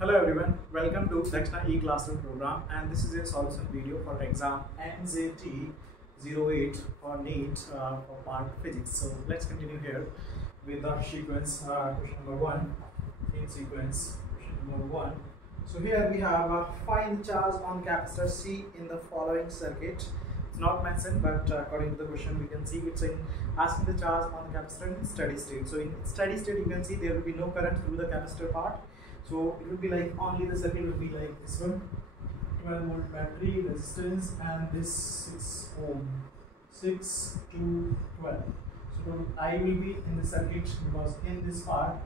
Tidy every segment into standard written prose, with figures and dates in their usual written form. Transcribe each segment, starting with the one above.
Hello everyone, welcome to Dakshina e-classroom program, and this is a solution video for exam NZT 08 or NEET for part physics. So let's continue here with the sequence. Question number 1 in sequence. Question number 1. So here we have find the charge on capacitor C in the following circuit. It's not mentioned, but according to the question we can see it's in asking the charge on the capacitor in steady state. So in steady state you can see there will be no current through the capacitor part. So it would be like only the circuit would be like this one, 12 volt battery resistance, and this 6 ohm, 6 to 12. So I will be in the circuit because in this part,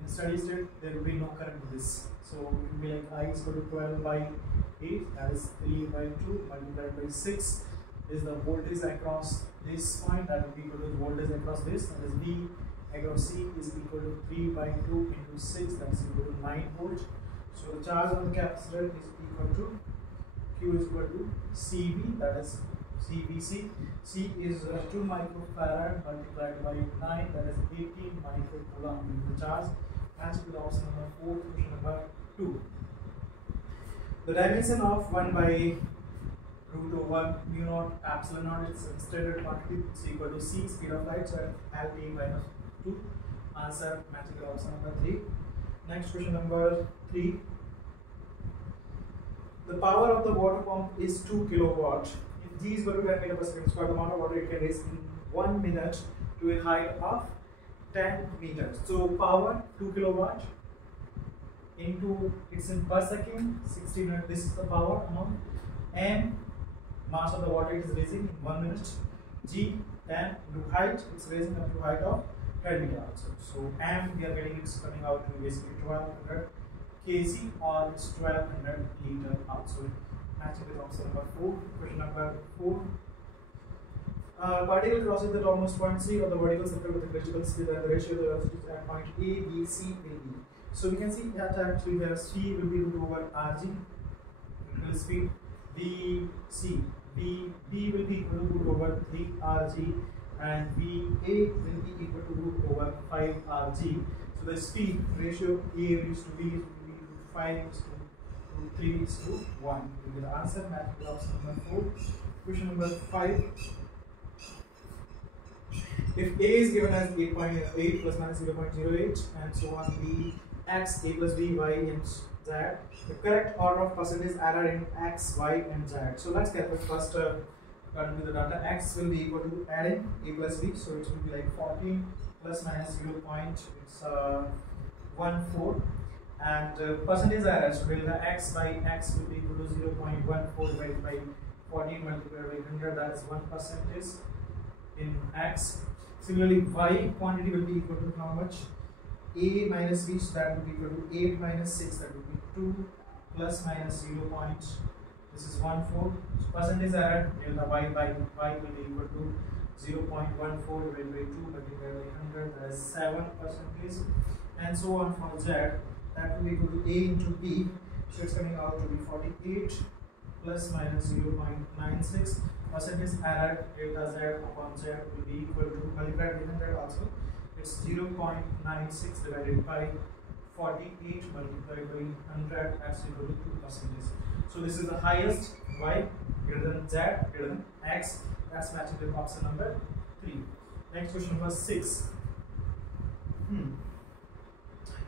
in steady state, there will be no current to this. So it will be like I is equal to 12 by 8, that is 3 by 2 multiplied by 6 is the voltage across this point, that will be equal to the voltage across this, that is V across C is equal to 3 by 2 into 6, that is equal to 9 volt. So the charge on the capacitor is equal to Q is equal to CV, that is CVC. C is 2 microfarad multiplied by 9, that is 18 microcoulomb. The charge matches with option number 4, question number 2. The dimension of 1 by root over mu naught epsilon naught is standard quantity is equal to C, speed of light, so I'll be minus 2. Answer matching with option number 3. Next question number 3. The power of the water pump is 2 kilowatt. If G is equal to 10 meter per second square, the amount of water it can raise in 1 minute to a height of 10 meters. So power 2 kilowatt into it's in per second 60 minutes. This is the power amount. M mass of the water is raising in 1 minute. G 10 into height, it's raising up to height of 10 meter also. So M we are getting it's coming out to basically 1200 kg or it's 1200 liter also. Matching with option number 4. Question number 4. Particle crosses the topmost point C of the vertical circle with a critical speed, and the ratio of the velocities at point A, B, C will be. So we can see that actually here C will be root over RG, critical speed, B, C, B will be equal to root over 3 RG, and VA will be equal to root over 5 RG. So the speed ratio A is to B is to be 5 is to root 3 is to 1. We will answer match with option number 4. Question number 5. If A is given as 8.8 plus minus 0.08 and so on, B X, A plus B, Y and Z, the correct order of percentage error in X, Y and Z. So let's get the first according to the data. X will be equal to adding A plus B, so it will be like 14 plus minus 0.14, and percentage error, so delta X by X will be equal to 0.14 divided by 14 multiplied by 100, that is 1% in X. Similarly, Y quantity will be equal to how much? A minus B, so that will be equal to 8 minus 6, that will be 2 plus minus 0. This is 1/4. So percentage error delta Y by Y will be equal to 0.14 divided by 2 multiplied by 100, that is 7%, and so on for Z. That will be equal to A into B, so it's coming out to be 48 plus minus 0.96. Percentage error delta Z upon Z will be equal to multiplied by 100 also. It's 0.96 divided by 48 multiplied by 100, that's equal to 2%. So this is the highest, Y greater than Z greater than X. That's matching with option number 3. Next question number 6.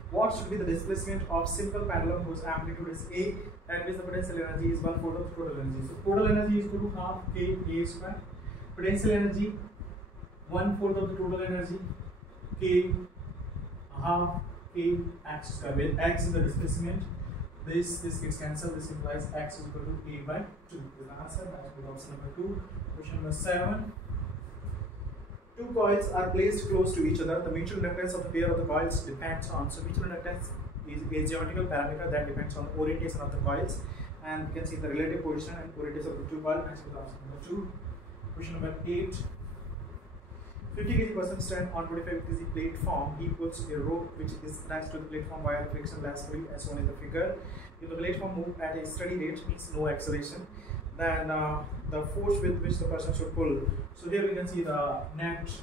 What should be the displacement of simple pendulum whose amplitude is A, that means the potential energy is 1/4 of total energy. So total energy is equal to half K A square. Potential energy 1/4 of the total energy, K half K X square, where X is the displacement. This gets cancelled. This implies X is equal to A by 2. Is the answer. That's with option number 2. Question number 7. Two coils are placed close to each other. The mutual inductance of the pair of the coils depends on. So mutual inductance is a geometrical parameter that depends on the orientation of the coils, and you can see the relative position and orientation of the two coils. Next is option number 2. Question number 8. 50 kg person stand on 25 kg platform. He puts a rope which is attached to the platform via the friction last pulley as shown in the figure. If the platform moves at a steady rate, means no acceleration, then the force with which the person should pull. So here we can see the net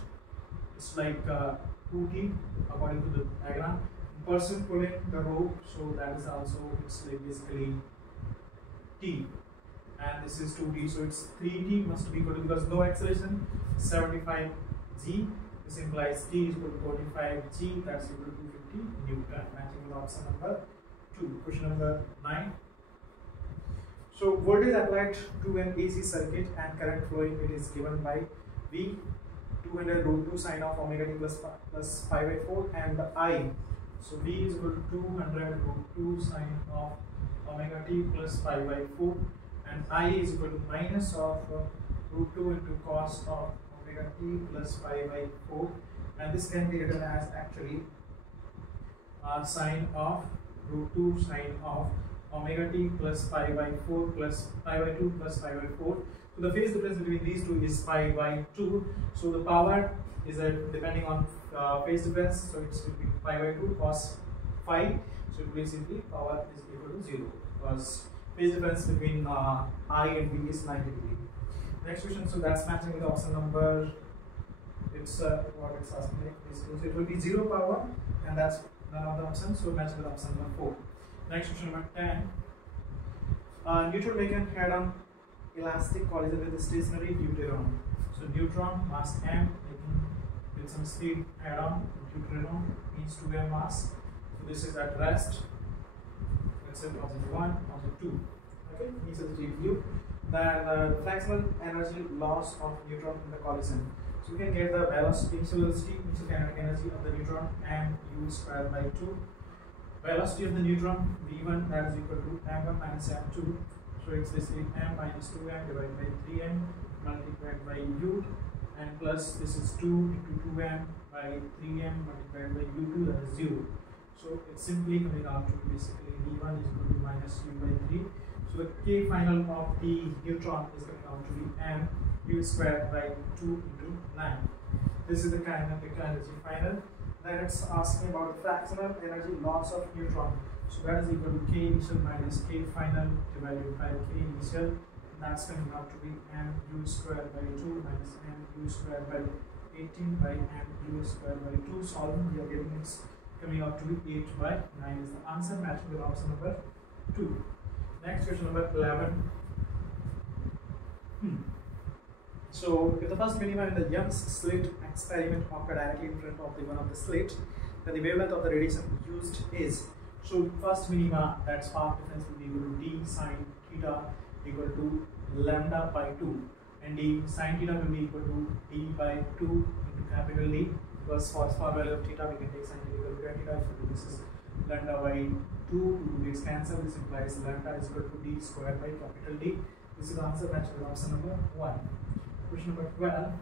is like 2T according to the diagram. person pulling the rope, so that is also, it's like basically T, and this is 2T, so it's 3T must be equal to, because no acceleration, 75 G, this implies T is equal to 45 G, that's equal to 250 Newton, matching with option number 2. Question number 9. So voltage applied to an AC circuit and current flowing, it is given by V 200 root 2 sine of omega t plus pi by 4, and the I, so V is equal to 200 root 2 sine of omega t plus pi by 4, and I is equal to minus of root 2 into cos of omega t plus pi by 4, and this can be written as actually sine of root 2 sine of omega t plus pi by 4 plus pi by 2 plus pi by 4. So the phase difference between these two is pi by 2. So the power is depending on phase difference. So it's will be pi by 2 cos phi. So it will simply power is equal to 0 because phase difference between I and V is 90 degree. Next question. So that's matching with option number. It's what it's asking me. So it will be 0 power, and that's none of the options. So matching with option number 4. Next question number 10. Neutral weigand head-on elastic collision with a stationary deuteron. So neutron mass m with some speed head-on, deuteron means 2m mass. So this is at rest. Let's say object 1, object 2. Okay, means the view. Then fractional energy loss of neutron in the collision. So we can get the velocity, initial kinetic energy of the neutron, m u squared by 2. Velocity of the neutron v1, that is equal to m1 minus m2. So it's basically m minus 2m divided by 3m multiplied by u, and plus this is 2 into 2m by 3m multiplied by u2, that is 0. So it's simply coming out to basically v1 is equal to minus u by 3. So the k final of the neutron is coming out to be m u squared by 2 into 9. This is the kinetic energy final. Then it's asking about the fractional energy loss of neutron. So that is equal to k initial minus k final divided by k initial. And that's coming out to be m u squared by 2 minus m u squared by 18 by m u squared by 2. Solving, we are getting it's coming out to be 8 by 9 is the answer, matching with option number 2. Next question number 11. So if the first minima in the Young's slit experiment occurred directly in front of the one of the slit, then the wavelength of the radiation used is, so first minima, that spark difference will be equal to d sine theta equal to lambda by 2, and d sine theta will be equal to d by 2 into capital D, because for small value of theta we can take sine theta equal to tan theta. So this is lambda by 2 gets cancelled. This implies lambda is equal to d squared by capital D. This is the answer, matching with option number 1. Question number 12.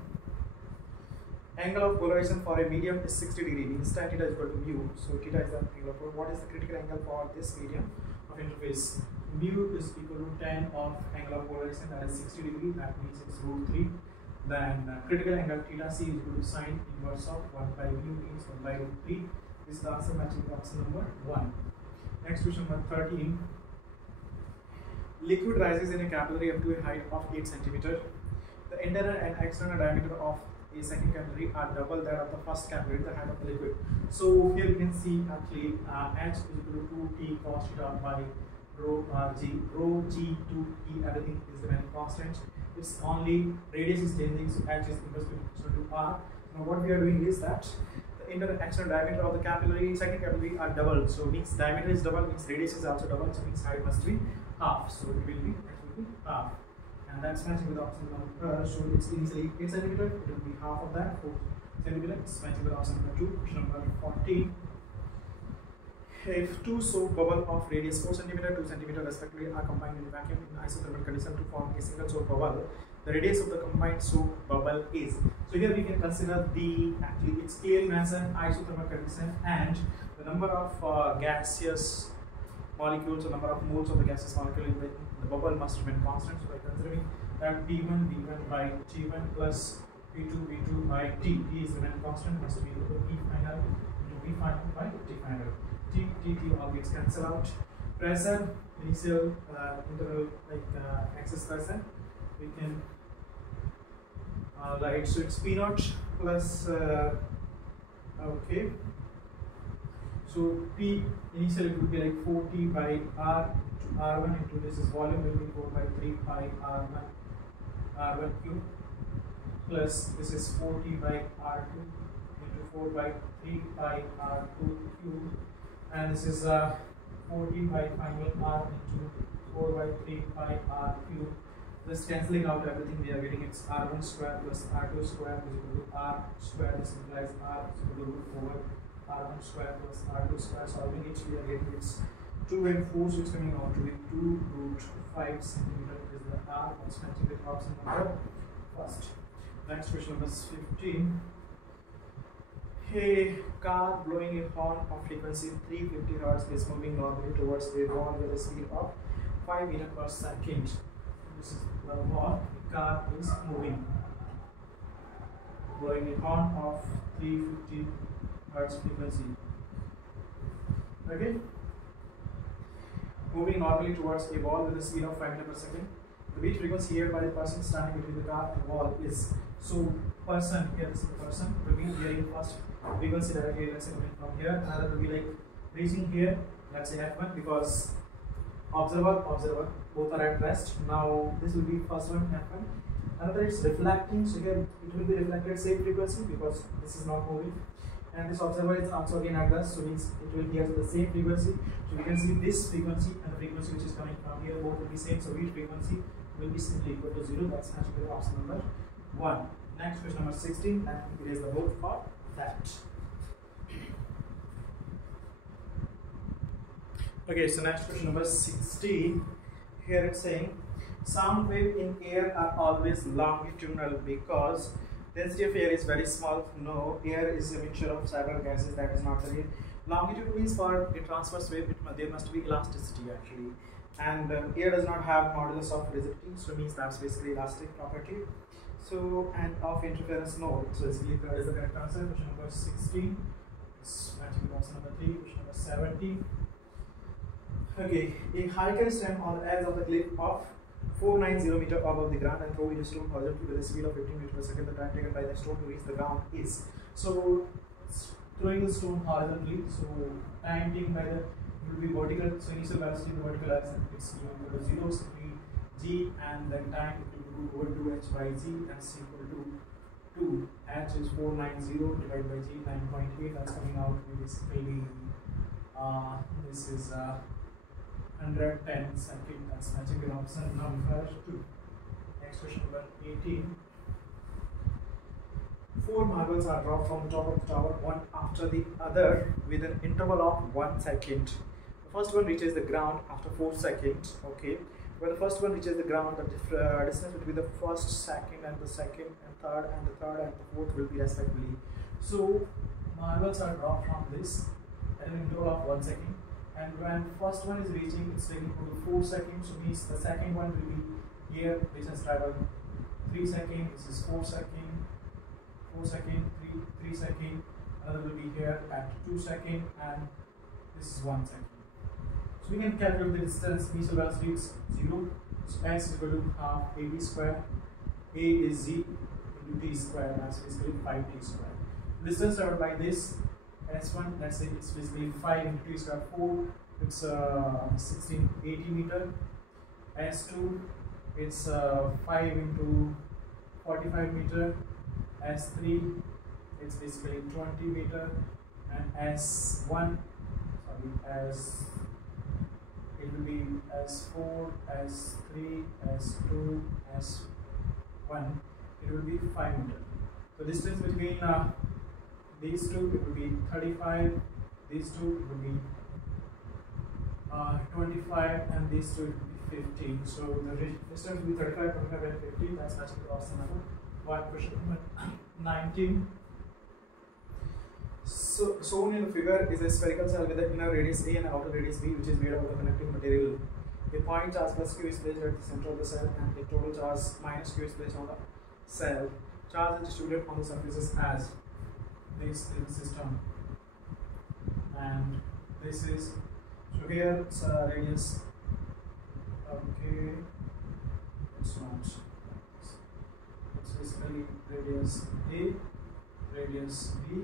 Angle of polarization for a medium is 60 degree, means tan theta is equal to mu. So theta is the angle of polarization. What is the critical angle for this medium of interface? Mu is equal to tan of angle of polarization, that is 60 degree. That means it's root 3. Then critical angle theta c is equal to sine inverse of 1 by mu means 1 by root 3. This is the answer, matching with option number 1. Next question number 13. Liquid rises in a capillary up to a height of 8 cm. The internal and external diameter of a second capillary are double that of the first capillary, the height of the liquid. So here we can see actually h is equal to 2t cos theta by rho g. Rho g to e, everything is remaining constant. It's only radius is changing, so h is inversely proportional to r. Now what we are doing is that the internal and external diameter of the capillary, second capillary, are double. So means diameter is double, means radius is also double. So means height must be half. So it will be half. And that's matching with option number, so it's initially 8 cm, it will be half of that, 4 cm. It's matching with option number 2. Question number 14. If two soap bubble of radius 4 cm, 2 cm respectively are combined in a vacuum in isothermal condition to form a single soap bubble, the radius of the combined soap bubble is. So here we can consider the actually its Clay-Manson isothermal condition and the number of gaseous molecules, or number of moles of the gaseous molecule in the bubble must remain constant. So by considering that V1 by T1 plus V2 by T, T is remaining constant, must be equal to P final into V final by T final. T all gets cancelled out. Pressure, initial interval like axis pressure, we can write, so it's P0 plus okay. So P initially it will be like 4T by R into R1 into this is volume will be 4 by 3 pi R1 cube plus this is 4T by R2 into 4 by 3 pi R2 cube, and this is 4T by final R into 4 by 3 pi R cube. Just cancelling out everything, we are getting it's R1 square plus R2 square is equal to R square. This implies R is equal to root over R1 square plus R2 square. Solving it, we are getting it's 2 and 4, so it's coming out to be 2 root 5 centimeter is the R. Let's matching the option number first. Next question number 15. A car blowing a horn of frequency 350 Hz is moving normally towards a wall with a speed of 5 meters per second. This is the wall. The car is moving, blowing a horn of 350 Hz frequency. Okay. Moving normally towards a wall with a speed of 5 meters per second. The beat frequency here by the person standing between the car and wall is, so person here, this is the person will be hearing first frequency directly, let's say coming from here, another will be like reaching here, let's say F1, because observer both are at rest. Now this will be first one F1. Another is reflecting, so here it will be reflected same frequency because this is not moving, and this observer is also again at rest, so means it will hear the same frequency. So we can see this frequency and the frequency which is coming from here both will be same, so beat frequency will be simply equal to 0. That's actually the option number 1. Next question number 16, and it is the both for that. Okay, so next question number 16. Here it's saying sound wave in air are always longitudinal because density of air is very small. No, air is a mixture of several gases, that is not the real. Longitude means for a transverse wave there must be elasticity actually, and air does not have modulus of rigidity, so means that's basically elastic property. So, and of interference, no. So basically that is the correct answer. Question number 16 is matching with option number 3. Question number 17. Okay, a hiker stand on the edge of the cliff of 490 meter above the ground and throw a stone horizontally with a speed of 15 meters per second. The time taken by the stone to reach the ground is, so throwing the stone horizontally, so time taken by the will be vertical, so initial velocity in the vertical axis it's equal to 0, simply g, and then time equal to over 2h by g, that's equal to 2. H is 490 divided by g, 9.8, that's coming out to basically this is 110 second. That's matching with option number 2. Next question number 18. 4 marbles are dropped from the top of the tower, one after the other, with an interval of 1 second. The first one reaches the ground after 4 seconds. Okay, when the first one reaches the ground, the distance between the first, second, and the second, and third, and the third, and the fourth will be respectively. So marbles are dropped from this at an interval of 1 second. And when first one is reaching, it's taking equal to 4 seconds, so means the second one will be here, which has traveled 3 seconds, this is 4 seconds, 4 seconds, 3 seconds, another will be here at 2 seconds, and this is 1 second. So we can calculate the distance. Initial velocity is 0, so s is equal to half a square, a is z into t square, that's basically 5t square. Distance covered by this S1, let's say it's basically 5 into t square 4, it's 1680 meter. S2, it's 5 into 45 meter. S3, it's basically 20 meter, and S1, as it will be S4, S3, S2, S1, it will be 5 meter. So distance between these two, it will be 35, these two, it will be 25, and these two, it will be 15. So the distance will be 35, 25, and 50. That's matching the option number 1. Question number 19. So shown in the figure is a spherical cell with an inner radius A and outer radius B, which is made out of the connecting material. A point charge plus Q is placed at the center of the cell, and a total charge minus Q is placed on the cell. Charge is distributed on the surfaces as this is the system, and this is, so here it's radius, okay, it's not, it's basically radius A, radius B,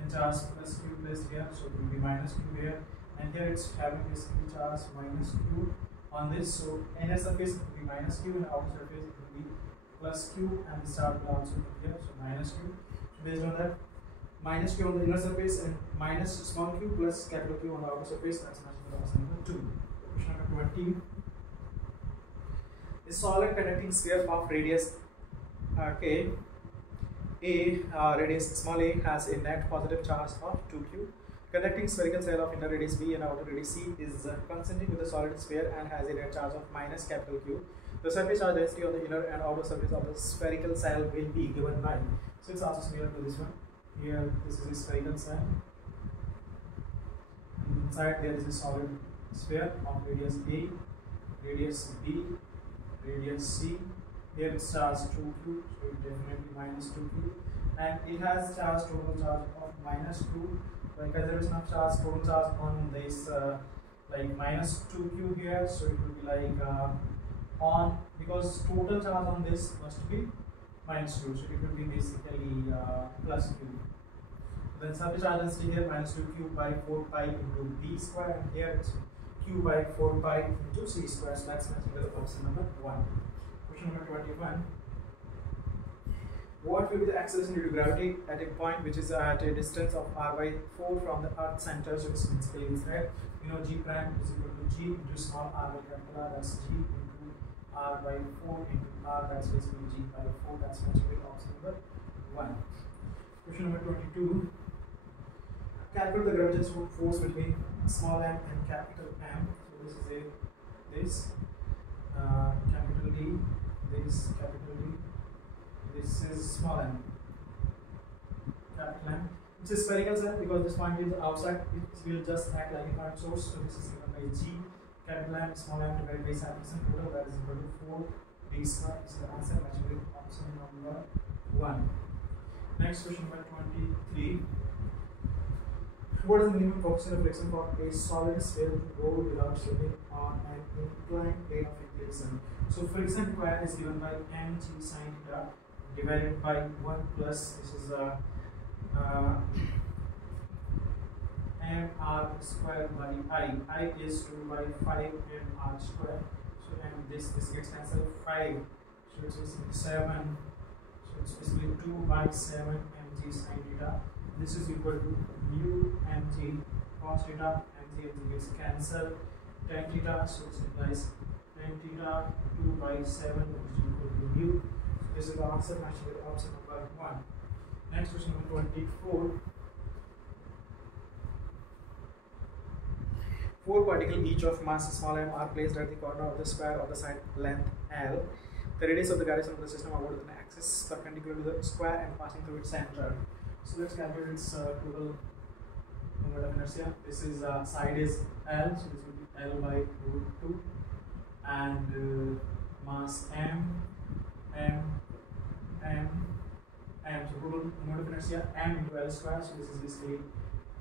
and charge plus q placed here, so it will be minus q here, and here it's having basically charge minus q on this, so inner surface it will be minus q and outer surface it will be plus q, and this charge will also be here, so minus q. So based on that, minus q on the inner surface and minus small q plus capital Q on the outer surface, that's matching with option number 2. Question number 20. A solid conducting sphere of radius k, radius small a has a net positive charge of 2q. Conducting spherical cell of inner radius b and outer radius c is concentric with a solid sphere and has a net charge of minus capital Q. The surface charge density on the inner and outer surface of the spherical cell will be given by. So it's also similar to this one. Here this is a spherical cell. Inside there is a solid sphere of radius a, radius b, radius c. Here it's charged 2q, so it definitely minus 2q, and it has charge, total charge of minus 2. Like conservation of charge, total charge on this like minus 2q here, so it will be like on, because total charge on this must be minus 2, so it will be basically plus q. Then surface charge density here minus 2q by 4 pi into b square, and here it's q by 4 pi into c square. So that's matching with option number 1. Question number 21. What will be the acceleration due to gravity at a point which is at a distance of r by 4 from the earth center? So it's basically inside. You know, g prime is equal to g into small r by capital R, that's g into r by 4 into r, that's basically g by 4. That's matching with option number 1. Question number 22. Calculate the gravitational force between small m and capital M. So this is this capital D, this capital D, this is small m, capital M. It's a spherical cell because this point is outside, it will just act like a current source. So this is given by G, capital M, small m divided by Sampson total, that is equal to 4 d square. This is the answer matching with option number 1. Next question number 23. What is the minimum coefficient of reflection for a solid sphere to go without slipping on an inclined plane of inclination? So friction required is given by mg sin theta divided by 1 plus, this is mr square by I is 2 by 5 mr square. So and this gets cancelled 5, so it's basically 7, so it's basically 2 by 7 mg sin theta. This is equal to mu mg cos theta, mg gets cancelled, tan theta, so it implies tan theta 2 by 7 which is equal to mu. So this is the answer matching with option number 1. Next question number 24. 4 particles each of mass small m are placed at the corner of the square of the side length L. The radius of the gyration of the system about an axis perpendicular to the square and passing through its center. So let's calculate its total moment of inertia. This is side is L, so this will be L by root 2, and mass M. So total moment of inertia M into L square. So this is basically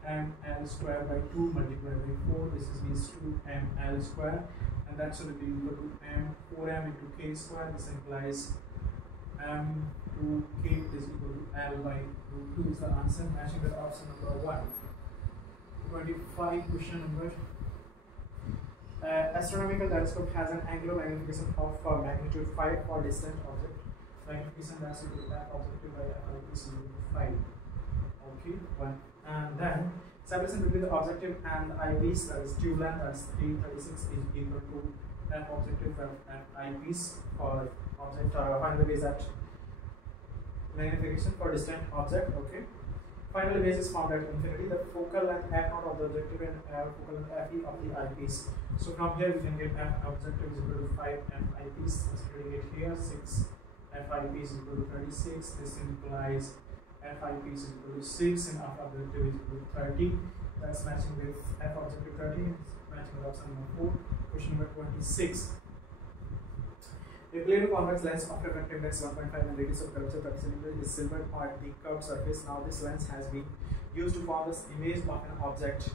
ml square by 2 multiplied by 4. This is 2 ml square, and that should be equal to m4m into k square. This implies m to k is equal to L by root 2 is the answer, matching with option number 1. 25 question number. Astronomical telescope has an angular magnification of magnitude 5 for distant object. Magnification that's equal to that objective by f is equal to 5. Okay, 1. And then separation between the objective and the eyepiece, that is tube length, that's 336, is equal to f objective and eyepiece for object. Finally, base at magnification for distant object. Okay. Finally, base is found at infinity. The focal length f0 of the objective and focal length fe of the eyepiece. So from here we can get f objective is equal to 5 f eyepiece. Substituting it here, 6 f eyepiece is equal to 36. This implies f eyepiece is equal to 6 and f objective is equal to 30. That's matching with f objective 30. It's matching with option number 4. Question number 26. A plane of convex lens of refractive index 1.5 and radius of curvature 30 cm is silvered at the curved surface. Now this lens has been used to form this image of an object.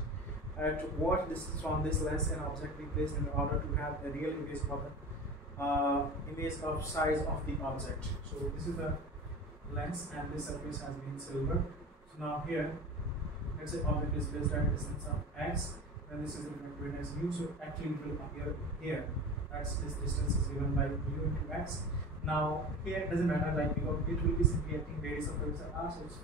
At what distance from this lens an object be placed in order to have a real image of image of size of the object. So this is the lens and this surface has been silvered. So now here let's say object is placed at a distance of x, then this is given as mu, so actually it will appear here. That's this distance is given by mu into x. Now here it doesn't matter, like, because it will be simply acting radius of curvature r, so its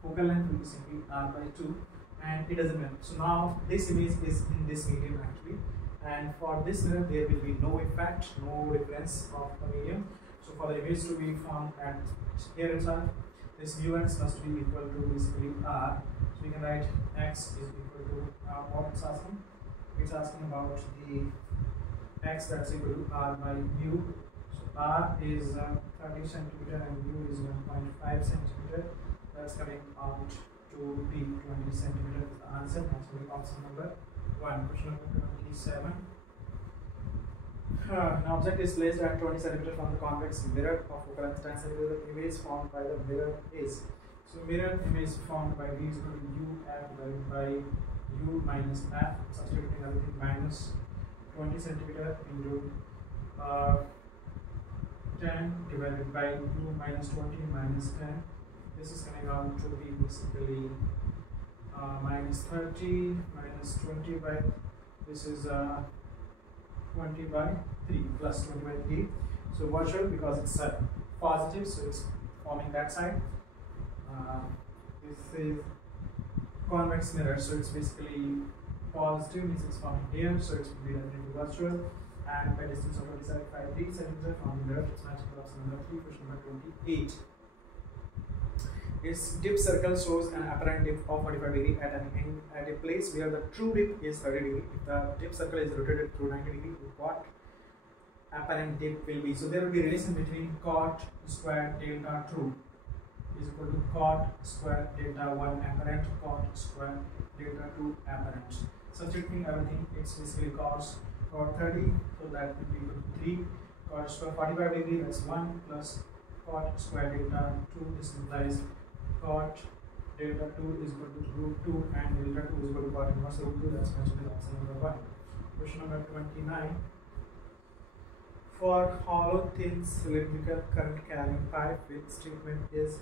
focal length will be simply r by 2, and it doesn't matter. So now this image is in this medium actually, and for this mirror there will be no effect, no difference of the medium. So for the image to be formed at here itself, this mu x must be equal to basically r. So we can write x is equal to what it's asking. It's asking about the x that's equal to r by mu. So r is 30 centimeter and mu is 1.5 centimeter. That's coming out to be 20 centimeter. The answer has to be option number 1. Question number 27. An object is placed at 20 centimeter from the convex mirror of focal length 10 centimeter. The image formed by the mirror is. So mirror image formed by v is equal to u f divided by u minus f. Substituting everything, minus 20 centimeter into 10 divided by u minus 20 minus 10. This is coming out to be basically minus 30 minus 20 by, this is 20 by 3 plus 20 by 3. So virtual, because it's positive, so it's forming that side. This is convex mirror, so it's basically positive, means it's forming here, so it's will be definitely virtual. And by distance of 27.53 centimeter from the mirror, it's matching to option number 3, question number 28. Its dip circle shows an apparent dip of 45 degree at a place where the true dip is 30 degree. If the dip circle is rotated through 90 degree, what apparent dip will be? So there will be relation between cot square delta true is equal to cot square delta 1 apparent, cot square delta 2 apparent. Substituting everything, it's basically cos 30, so that will be equal to 3. Cot square 45 degree, that's 1 plus cot square delta 2. This implies cot delta 2 is equal to root 2 and delta 2 is equal to cot inverse root 2. That's mentioned in option number 1. Question number 29. For hollow thin cylindrical current carrying pipe, which statement is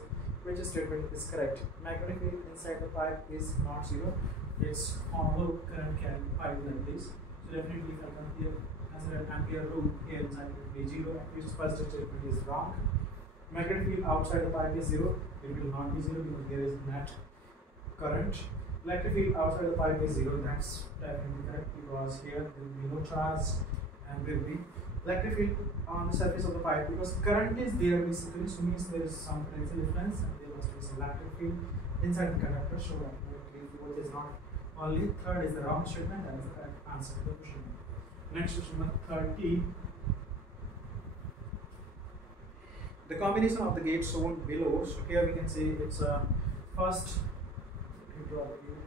correct? Magnetic field inside the pipe is not zero. It's hollow current carrying pipe like this. So definitely if I come here as an ampere rule, here inside it will be 0. At least first statement is wrong. Magnetic field outside the pipe is 0. It will not be 0 because there is net current. Electric field outside the pipe is 0. That's definitely correct because here there will be no charge and there will be electric field on the surface of the pipe, because current is there basically, so means there is some potential difference and there must be some electric field inside the conductor. So definitely both is not only. Third is the wrong statement, that is the correct answer to the question. Next question number 30. The combination of the gates shown below. So here we can see it's first. Let me draw the gate.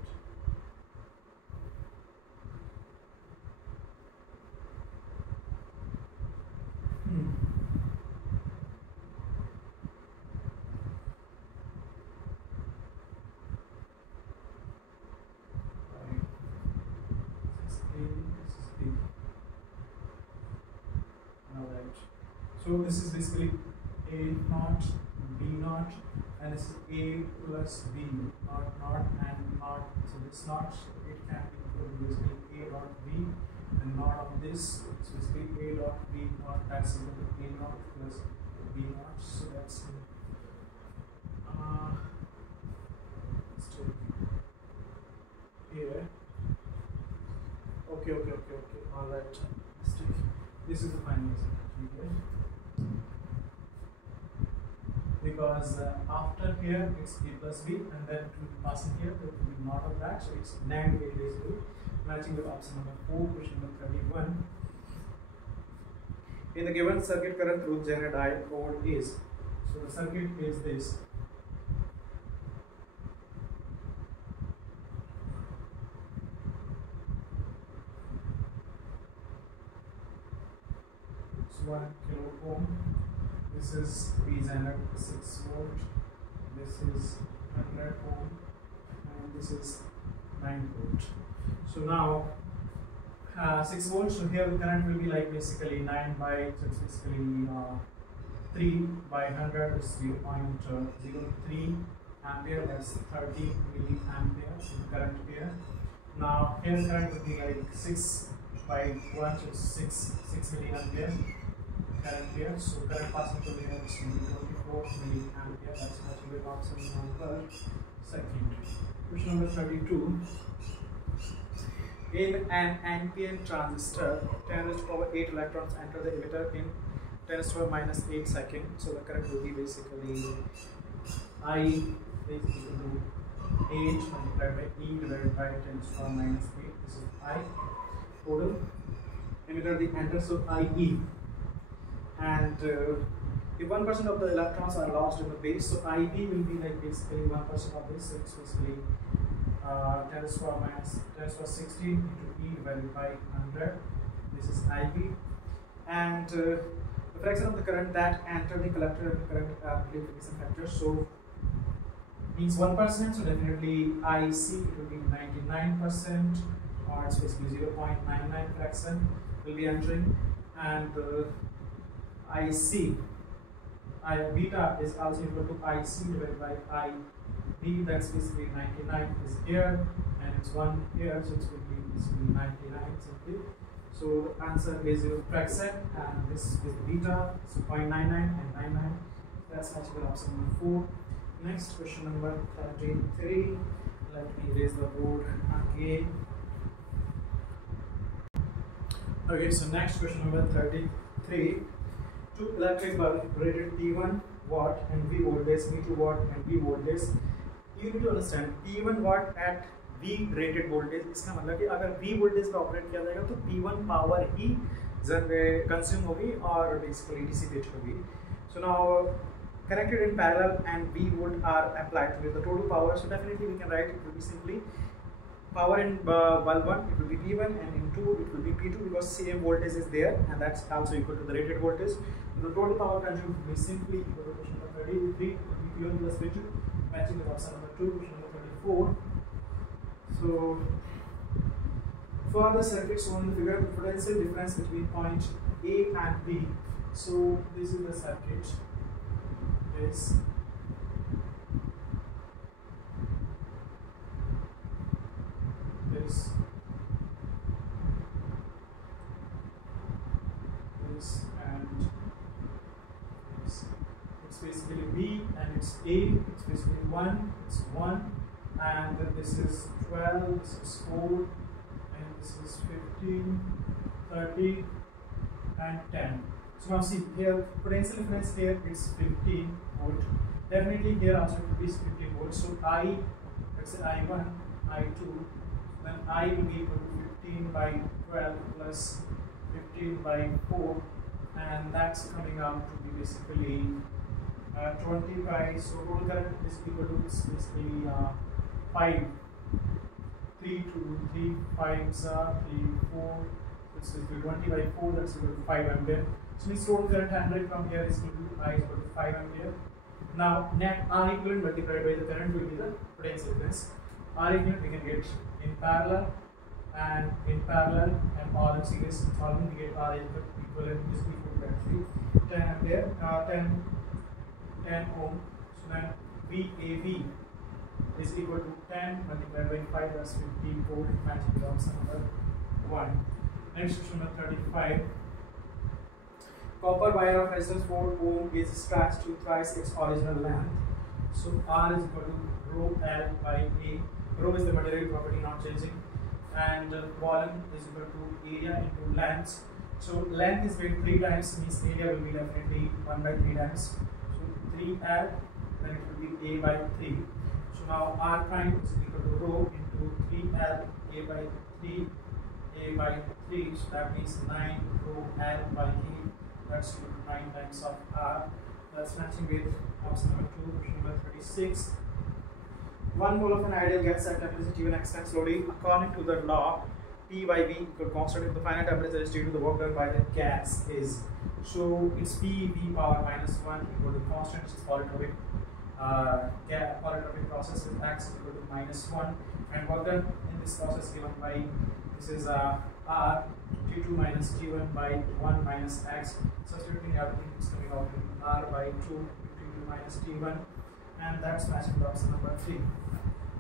So this is basically A naught, B naught, and this is A plus B, naught and naught. So this naught, it can be equal to basically A dot B, and naught of this, so basically A dot B naught, that's equal to A naught plus B naught. So that's here. Okay. All right. This is the final result actually here. Because after here it's A plus B, and then it will be passing here, there will be not of that, so it's NAND gate basically, matching with option number 4, question number 31. In the given circuit, current through general diode is, so the circuit is this. It's 1 kilo ohm. This is V general 6 volt, this is 100 ohm, and this is 9 volt. So now 6 volts, so here the current will be like basically 9 by, so it's basically 3 by 100 is 0.03 ampere, that's 30 milliampere. So the current Now here current will be like 6 by 1, so 6 milliampere current here. So current passing through here is 24 milliampere. That's matching with option number second. Question number 32. In an NPN transistor, 10 raised to power 8 electrons enter the emitter in 10 raised to power minus 8 seconds. So the current will be basically I is equal to 8 multiplied by E divided by 10 raised to power minus 8. This is I. Total emitter the enter, so IE. And if 1% of the electrons are lost in the base, so IB will be like basically 1% of this. So it's basically 10 raised to power minus 10 raised to power 16 into E divided by 100. This is IB. And the fraction of the current that enter the collector and the current amplification factor. So means 1%. So definitely IC it will be 99%, or it's basically 0.99 fraction will be entering, and IC. I beta is also equal to IC divided by IB, that's basically 99 is here and it's 1 here, so it's going to be basically 99 simply. So the answer is 0 fraction, and this is beta, so 0.99 and 99. That's actually option number 4. Next question number 33. Let me erase the board again. Okay, so next question number 33. Two electric bulb rated P1 watt and V voltage, V2 watt and V voltage. You need to understand P1 watt at V rated voltage. इसका मतलब कि अगर V voltage पे operate किया जाएगा तो P1 power ही consume होगी और बेसिकली डिसिपेट होगी. So now connected in parallel and V volt are applied with the total power. So definitely we can write it will be simply power in bulb 1 it will be P1 and in 2 it will be P2 because same voltage is there and that's also equal to the rated voltage. The total power consumed will be simply equal to question number 33 it will be P1 plus P2 matching with option number 2. Question number 34. So for the circuit shown in the figure, the potential difference between point A and B. So this is the circuit. This and this. It's basically B and it's A, it's basically 1, it's 1, and then this is 12, this is 4, and this is 15, 30, and 10. So now see here, potential difference here is 15 volt. Definitely here also it will be 15 volts. So I, let's say I1, I2, then I will be equal to 15 by 12 plus 15 by 4, and that's coming out to be basically 20 by, so total current is equal to basically 5, 3 to 3, 5 3, 4, it's equal to 20 by 4, that's equal to 5 ampere. So this total current handled from here is equal to I is equal to 5 ampere. Now net R equivalent multiplied by the current will be the potential difference. R equivalent we can get in parallel and all in series solving we get R equivalent is equal to actually 10 ampere, 10 ohm. So then VAV is equal to 10 multiplied by 5, that's 15 volt, matching with option number 1. Next question number 35. Copper wire of resistance 4 ohm is stretched to thrice its original length. So R is equal to rho L by A. Rho is the material property not changing, and volume is equal to area into length. So length is made 3 times, means area will be definitely 1 by 3 times. So 3L, then it will be A by 3. So now R prime is equal to rho into 3L A by 3 A by 3. So that means 9 rho L by A. That's equal to 9 times of R. That's matching with option number 2. Question number 36. 1 mole of an ideal gas at temperature T1 extends slowly according to the law P by V equal constant if the final temperature is due to the work done by the gas is. So it's P V power minus 1 equal to constant, which is polytropic process with X equal to minus 1, and work done in this process given by this is R T2 minus T1 by 1 minus X. Substituting everything is coming out in R by 2 T2 minus T1, and that's matching with option number 3.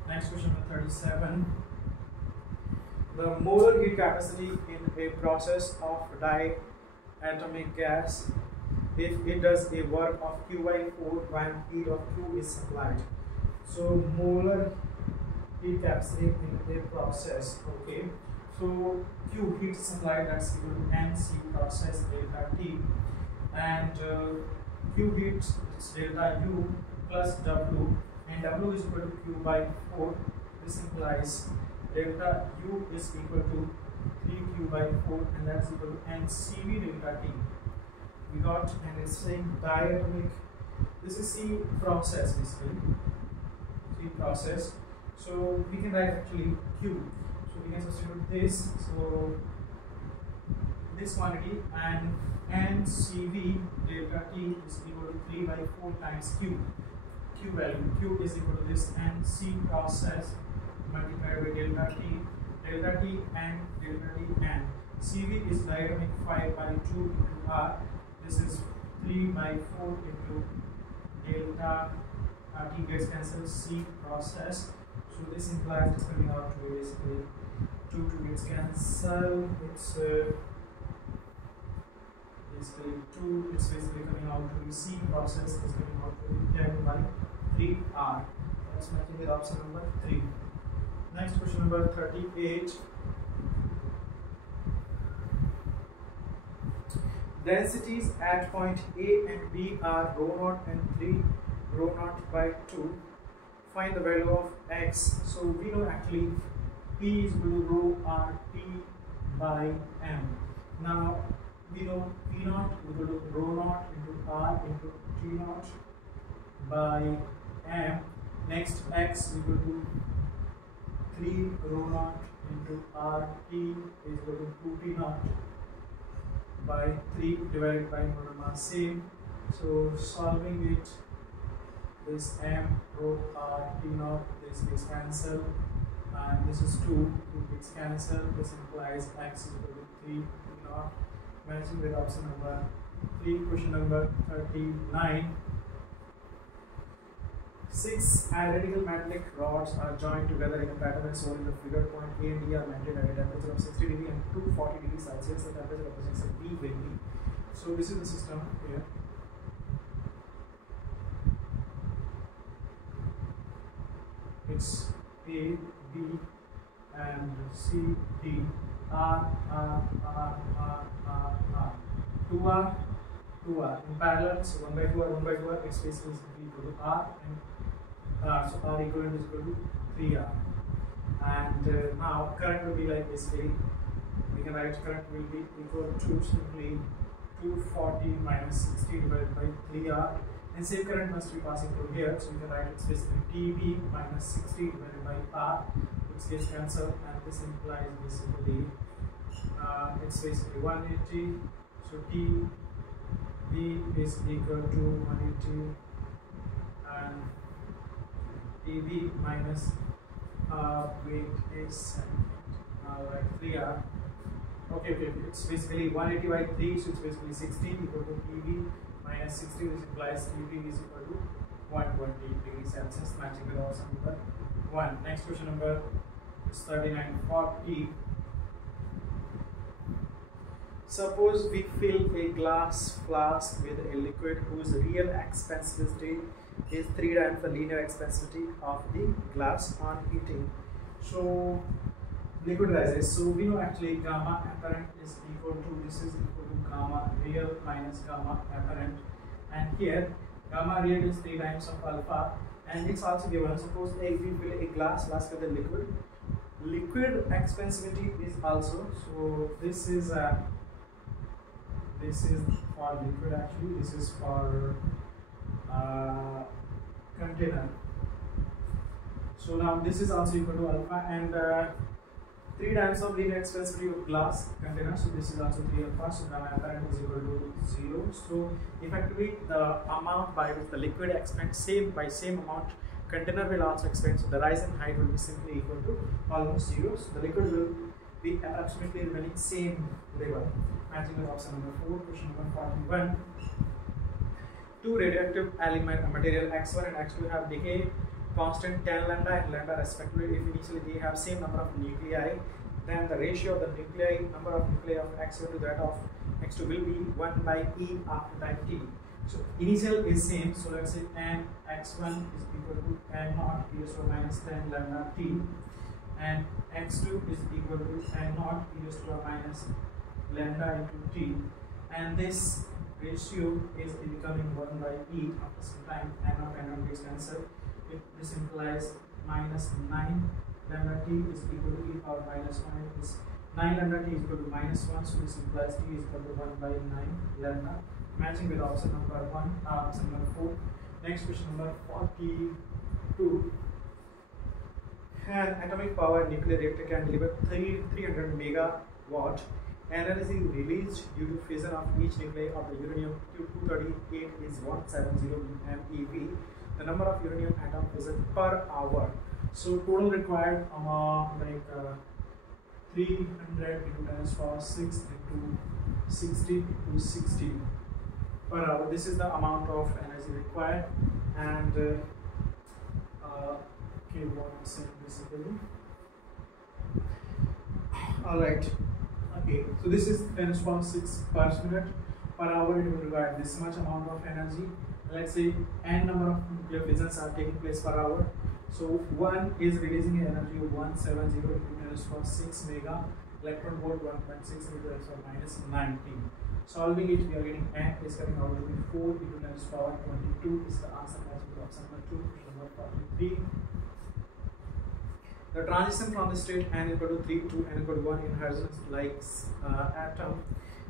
Next question number 37. The molar heat capacity in a process of diatomic gas if it does a work of Q by 4 when heat of Q is supplied. So molar heat capacity in a process. Okay. So Q heat supplied, that's equal to NC process delta T, and Q heat is delta U plus W, and W is equal to Q by 4. This implies delta U is equal to 3Q by 4, and that's equal to NCV delta T. We got, and it's saying diatomic. This is C process basically. C process. So we can write actually Q. So we can substitute this. So this quantity, and NCV delta T is equal to 3 by 4 times Q. Q value. Q is equal to this NC process multiplied by delta T and delta T and CV is diatomic 5 by 2 into R. This is 3 by 4 into delta T gets cancelled, C process. So this implies it's coming out to be basically 2 gets cancelled. It's basically 2. It's basically coming out to be C process is coming out to be 10 by 3R. That's matching with option number 3. Next question number 38. Densities at point A and B are rho naught and 3 rho naught by 2. Find the value of x. So we know actually P is equal to rho RT by M. Now we know P naught is equal to rho naught into R into T naught by M. Next x is equal to 3 rho naught into RT is equal to 2T naught by 3 divided by molar mass same. So solving it, this M rho RT naught, this gets cancelled, and this is 2 gets cancelled. This implies x is equal to 3 T naught, matching with option number 3. Question number 39. 6 identical metallic rods are joined together in a pattern as shown in the figure. Point A and D are maintained at a temperature of 60 degree and 240 degrees Celsius. The temperature represents a B with B. So this is the system here. It's A, B, and C, D, R, 2R, 2R. In parallel, so 1 by 2R, 1 by 2R, it's basically equal to R, and so R equivalent is equal to 3R. And now current will be like basically, we can write current will be equal to simply 240 minus 60 divided by 3R. And same current must be passing through here, so we can write it's basically TB minus 60 divided by R, which gets cancelled, and this implies basically it's basically 180. So TB is equal to 180 and TB minus wait a second, like 3R. Okay, it's basically 180 by 3, so it's basically 60 equal to TB minus 60. This implies TB is equal to 120 degrees Celsius, matching with option number 1. Next question number is 3940. Suppose we fill a glass flask with a liquid whose real expansivity is 3 times the linear expansivity of the glass on heating. So liquid rises. So we know actually gamma apparent is equal to, this is equal to gamma real minus gamma apparent, and here gamma real is 3 times of alpha, and it's also given. Suppose if we fill a glass flask with a liquid expansivity is also, so this is for liquid actually, this is for container. So now this is also equal to alpha, and 3 times of linear expansivity of glass container, so this is also 3 alpha, so gamma apparent is equal to 0. So effectively the amount by which the liquid expands by same amount container will also expand, so the rise in height will be simply equal to almost 0. So the liquid will be approximately remaining same level, matching with option number 4. Question number 41. 2 radioactive element material X1 and X2 have decay constant 10 lambda and lambda respectively if initially they have same number of nuclei then the ratio of the nuclei, number of nuclei of x1 to that of x2 will be 1 by e after time t. So initial is same, so let's say n x1 is equal to n naught e to the minus 10 lambda t, and x2 is equal to n naught e to the minus lambda into t, and this ratio is becoming 1 by e after some time. N naught is cancelled. This implies minus 9 lambda t is equal to e power minus 1. Is 9 lambda t is equal to minus 1, so this implies t is equal to 1 by 9 lambda, matching with option number 1, option number 4. Next question number 42. An atomic power nuclear reactor can deliver 300 megawatt energy released due to fission of each nuclei of the uranium-238 is 170 MeV. The number of uranium atom fission per hour. So total required amount 300 into 10 to the power 6 into 60 into 60 per hour. This is the amount of energy required, and okay, what I'm saying basically. All right. Okay, so this is 10 to the power 6 per minute per hour. It will require this much amount of energy. Let's say n number of nuclear fissions are taking place per hour. So one is releasing energy of 170 into 10 to the power 6 mega electron volt, 1.6 into 10 to the minus 19. Solving it, we are getting n is coming out to be 4 into 10 to the power 22 is the answer, matching with option number 2, question number 43. The transition from the state n equal to 3 to n equal to 1 in hydrogen-like atom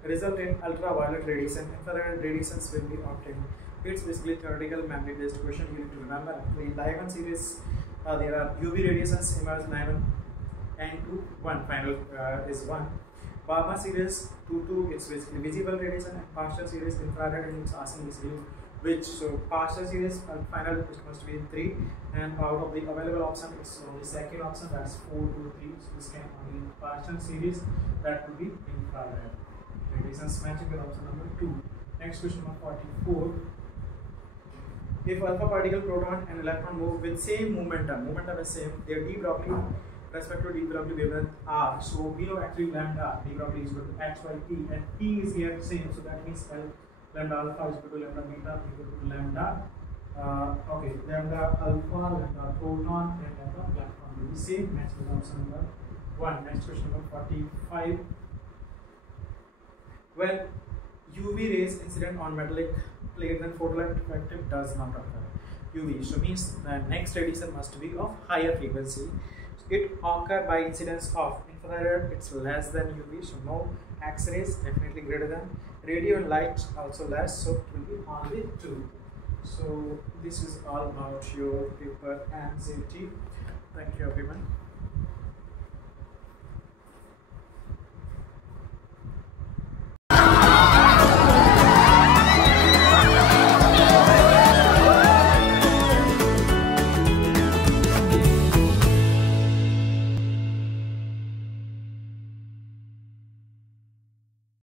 result in ultraviolet radiation. Infrared radiations will be obtained. It's basically theoretical memory based question you need to remember. In the I1 series, there are UV radiations emerge in I1 and 2, 1 final is 1. Gamma series 2, it's basically visible radiation, and partial series infrared, and it's asking basically which. So partial series final it must be 3, and out of the available option it's only second option, that's 4 to 3. So this can only be partial series, that will be infrared radiations, matching with option number 2. Next question number 44. If alpha particle, proton and electron move with same momentum is same, their d Broglie respect to d Broglie wavelength r. So we know actually lambda d Broglie is equal to h by t, and t is here same, so that means lambda alpha is equal to lambda beta equal to lambda lambda alpha, lambda proton, and lambda electron will be same, match with option number 1. Next question number 45. When UV rays incident on metallic plate, then photoelectric effect does not occur. UV, so means the next radiation must be of higher frequency. It occur by incidence of infrared, it's less than UV, so no. X-rays definitely greater than. Radio and light also less, so it will be only 2. So this is all about your paper NCT. Thank you everyone.